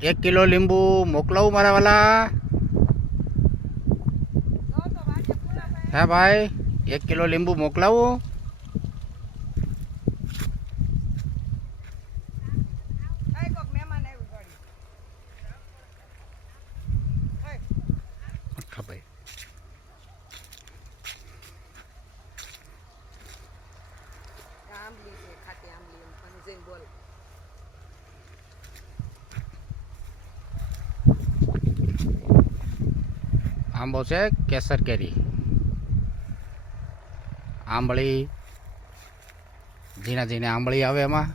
1 kilo લીંબુ મોકલાવું મારા વાલા? હે ભાઈ, 1 કિલો લીંબુ મોકલાવું? ભાઈ આંબો છે, કેસર કેરી, આંબળી, ઝીણા ઝીણા આંબળી આવે એમાં.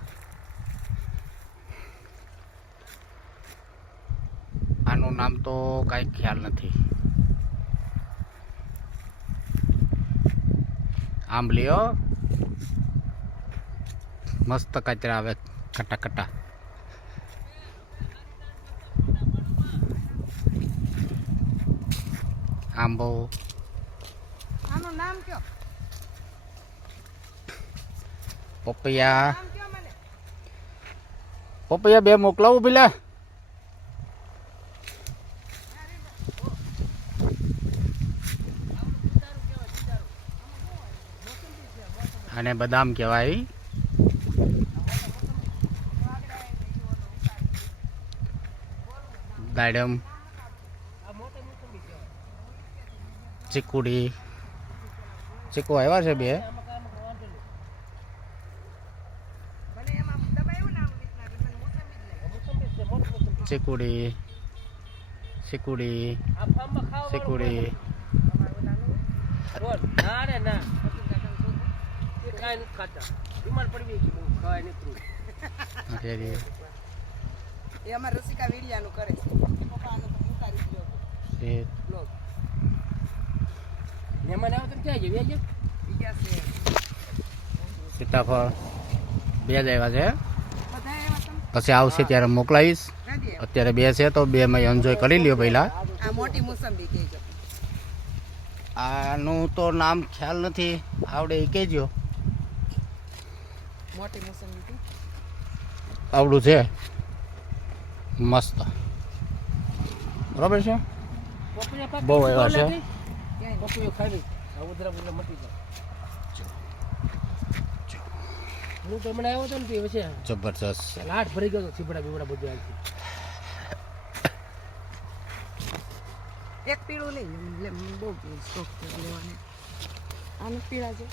આનું નામ તો કાંઈ ખ્યાલ નથી. આંબલીઓ મસ્ત કાચરા આવે, ખટા ખટા. આંબો. આનું નામ કયો? પપૈયા. પપૈયા 2 મોકલાવું પેલા? અને બદામ કહેવાય. દાડમ, ચીકુડી. ચીકુ આવ્યા છે 2. ચીકુડી, ચીકુડી, ચીકુડી. સીતાફળ 2 જ આવ્યા છે, પછી આવશે ત્યારે મોકલાવીશ. અત્યારે 2 છે તો 2 માં એન્જોય કરી લ્યો પહેલા. આનું તો નામ ખ્યાલ નથી, આવડે એ કહેજો. આવડું છે મસ્ત, બરાબર છે. બહુ એવા છે. જબરજસ્ત. લાટ ભરી ગયો, ચીબડા બીબડા બધું. એક પીળું લઈ બહુ શોખ લેવાને. આનું પીળા છે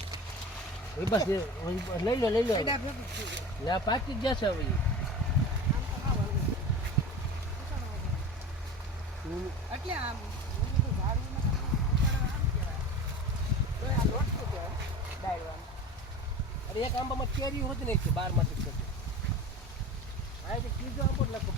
બસ લઈ લો લે, પાકી જ જશે હવે. એટલે આમ અરે એક આંબામાં કેરી હોતી નહીં છે, 12 માંથી. આ ત્રીજો આંબો લખો.